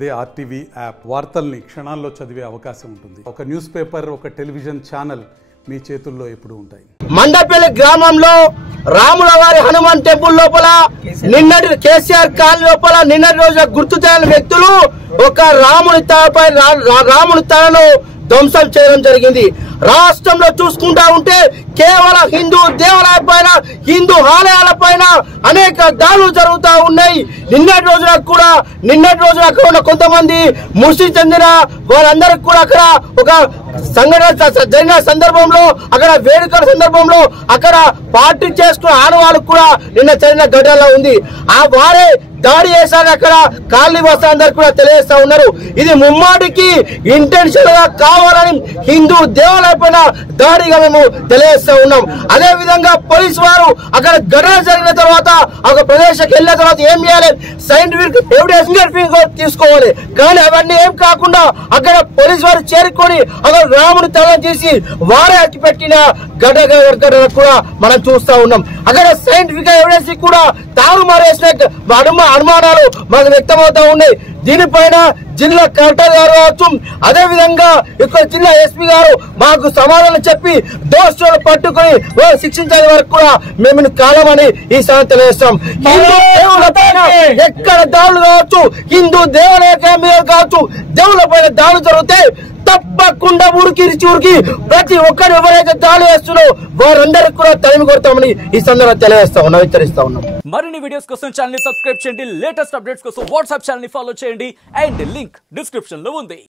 అదే RTV app వార్తల్ని క్షణాల్లో చదివే అవకాశం ఉంటుంది. ఒక న్యూస్ పేపర్, ఒక టెలివిజన్ ఛానల్ మీ చేతుల్లో ఎప్పుడు ఉంటాయి. మండపల్లి గ్రామంలో రాముల వారి హనుమాన్ టెంపుల్ లోపల నిన్నటి కేసీఆర్ కాలనీ లోపల నిన్నటి రోజున గుర్తు తెలియని వ్యక్తులు ఒక రాముని తలను ధ్వంసం చేయడం జరిగింది. రాష్ట్రంలో చూసుకుంటా ఉంటే కేవలం హిందూ దేవాలయాల పైన, హిందూ ఆలయాల పైన అనేక దాడులు జరుగుతూ ఉన్నాయి. నిన్నటి రోజున అక్కడ ఉన్న కొంతమంది ముస్లిం చెందిన వారందరికి కూడా అక్కడ ఒక సంఘటన జరిగిన సందర్భంలో, అక్కడ వేడుకల సందర్భంలో అక్కడ పార్టీ చేసుకున్న ఆడవాళ్ళకు కూడా నిన్న జరిగిన ఘటనలో ఉంది. ఆ వారే దాడి చేశారు. అక్కడ కాలనీ వాసులందరూ కూడా తెలియజేస్తా ఉన్నారు. ఇది ముమ్మాటికి ఇంటెన్షన్ గా కావాలని హిందూ దేవాలయ పైన దాడిగా మేము తెలియజేస్తా ఉన్నాం. అదే విధంగా పోలీసు వారు అక్కడ ఘటన జరిగిన తర్వాత ఒక ప్రదేశానికి వెళ్ళిన తర్వాత ఏం చేయాలి, సైంటిఫిక్ ఎవిడెన్స్ తీసుకోవాలి. కానీ అవన్నీ ఏం కాకుండా అక్కడ పోలీసు వారు చేరుకొని అక్కడ రాముని తలను తీసి వారే అట్టి పెట్టిన ఘటన కూడా మనం చూస్తా ఉన్నాం. అక్కడ సైంటిఫిక్ ఎవిడెన్స్ కూడా తారుమారేసిన అనుమానాలు మనకు వ్యక్తమవుతా ఉన్నాయి. దీనిపైన జిల్లా కలెక్టర్ గారు కావచ్చు, అదే విధంగా ఇక్కడ జిల్లా ఎస్పీ గారు మాకు సమాధానం చెప్పి దోషులను పట్టుకుని శిక్షించే వరకు కూడా మేము కాలమని ఈ సమయం తెలియజేస్తాం. హిందూ దేవుల పైన ఎక్కడ దాడులు కావచ్చు, హిందూ దేవాలయ మీద కావచ్చు, దేవుల పైన దాడులు జరిగితే తప్పకుండా ఉరికి ప్రతి ఒక్కరు ఎవరైతే దాడి చేస్తున్నారో వారందరికి కూడా తరిమి కొడతామని ఈ సందర్భంగా తెలియజేస్తా ఉన్నాం, హెచ్చరిస్తా ఉన్నాం. మరిన్ని వీడియోస్ కోసం ఛానల్ ని సబ్స్క్రైబ్ చేయండి. లేటెస్ట్ అప్డేట్స్ కోసం వాట్సాప్ ఛానల్ ని ఫాలో చేయండి. అండ్ లింక్ డిస్క్రిప్షన్ లో ఉంది.